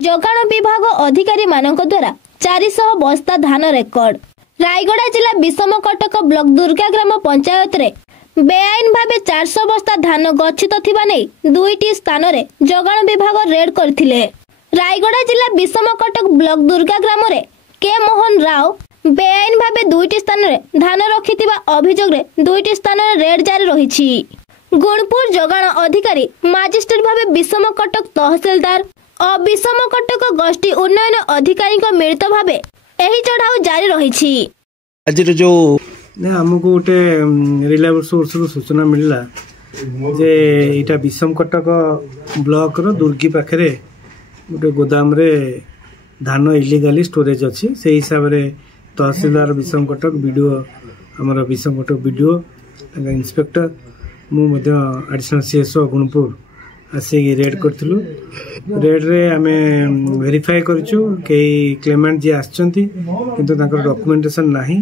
जोगाण विभाग अधिकारी मानक द्वारा 400 बस्ता धान रेकर्ड। रायगड़ा जिला विषमकटक ब्लॉक दुर्गा ग्राम पंचायत रे बेआईन भावे 400 बस्ता धान गच्छित थिबा नै दुईटी स्थान रे जोगाण विभाग रेड करथिले। रायगड़ा जिला विषमकटक ब्लॉक दुर्गा ग्राम रे के मोहन राव बेआईन भावे दुईटी स्थान रे धान रखिथिबा अभियोग रे दुईटी स्थान रे रेड जारी रहिछि। गुणपुर जोगाण अधिकारी मजिस्ट्रेट भावे विषमकटक तहसीलदार और विषमकटक गोष्ठी उन्नयन अधिकारी मिलित भावे एही चढ़ाऊ जारी रहिछि। आज जो हमको गोटे रिलायबल सोर्स रो सूचना मिलला जे इटा विषमकटक ब्लॉक रो दुर्गी पाखरे गोटे गोदाम रे धान इलीगली स्टोरेज अछि। से हिसाब रे तहसीलदार विषमकटक वीडियो हमर विषमकटक वीडियो इंस्पेक्टर मु मध्य एडिशनल सीएसओ गुणपुर आसी रेड करथिलु। रेड रे आमे वेरीफाई करछु के क्लेमेंट जे आछंती किंतु ताकर डॉक्यूमेंटेशन नाही।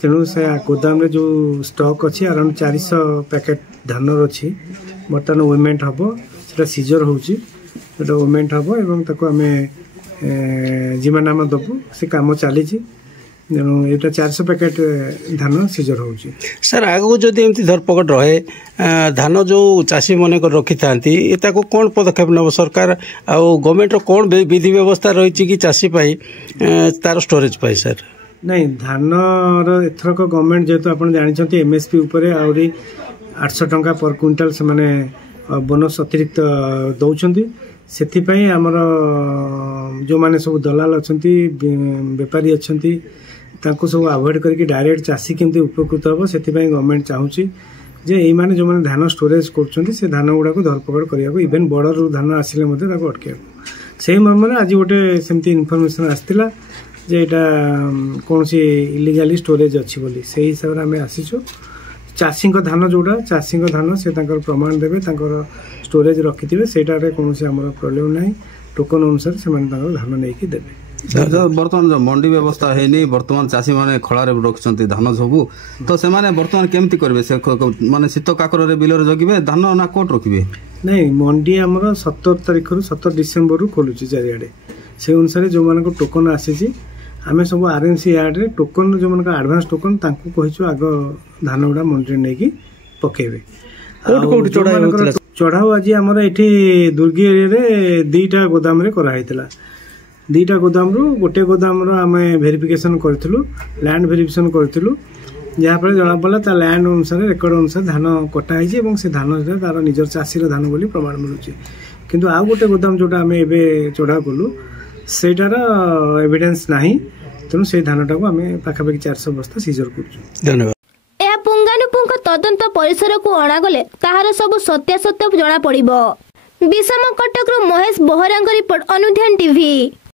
तेनु से गोदाम रे जो स्टॉक अछि अराउंड 400 पैकेट धान अछि। बर्तन ओमेंट हबो सेटा सीजर होउची। सेटा ओमेंट हबो एवं ताको आमे जिमा नाम दबु से काम चाली छी। एटा 400 पैकेट धान सीजर होउची। सर आगो जदि एमती धरपकड़ रहे धान जो चाषी मन रखी था को कौन पदक्षेप नब सरकार आ गवर्नमेंट कौन विधि व्यवस्था रही कि चाषी पाई तार स्टोरेज पाई सर? नहीं धान एथरक गवर्नमेंट जेहेतु आप जानते एमएसपी उपरे आउरी 800 टंका पर क्विंटाल से माने बोनस अतिरिक्त दौरान से आमर जो माने सब दलाल अच्छा बेपारी अच्छा ताको सब अवॉइड करके डायरेक्ट चाषी केमती उपकृत हम से गवर्नमेंट चाहूँगी जे यही माने जो माने धान स्टोरेज कर धान गुड़ा धरपकड़ करने इवेन बॉर्डर धान आसिले अटक से मर्म आज गोटे सेमती इनफॉरमेशन आसला जे यहाँ कौन सी इलीगली स्टोरेज अच्छी बोली से हिसाब से आम आसीचु। चाषी धान जोड़ा चाषी धान से प्रमाण देवे स्टोरेज रखिथे से कौन आम प्रोब्लेम ना टोकन अनुसार से धान नहीं देवे। बर्तमान जो मंडी व्यवस्था है बर्तमान चाषी माने खलारे रखुंट धान सबू तो से बर्तमान केमती करेंगे से माने शीत काकर बिलर जगिबे धान ना कोट रखिए? नहीं मंडी आमर 17 तारीख रु 17 डिसेम्बर रु खोलुची चारिआडे से अनुसार जो मान टोकन आसी आम सब आरएनसी यार्ड रे टोकन जो मान एडवांस टोकन तांको कहिछु आगो धान गुड़ा मंडी नहीं कि पकेबे। चढ़ाऊ आज आमर एठी दुर्गी एरिया रे दुईटा गोदाम रे करा हैतला। दुईटा गोदाम रु गोटे गोदाम रो आमे वेरिफिकेशन करथिलु लैंड वेरिफिकेशन करथिलु जहाँ पर जना पड़ा ता लैंड अनुसार रेकर्ड अनुसार धान कटा है এবং से धान तार निजर चाषीर धान बोली प्रमाण मिलुची। किंतु आउ गोटे गोदाम जोटा आमे एबे चढ़ा कलु सेटार एविडेंस नाही तेणु से धानटा को आमे पाखापाखि 400 बस्ता सीजर करछु। धन्यवाद। ए पुंगानुपुंग तदंत परिसर को अणागले ताहार सब सत्यासत्य जणा पड़िबो। विषमकटक महेश बोहरांग रिपोर्ट अनुध्यान टीवी।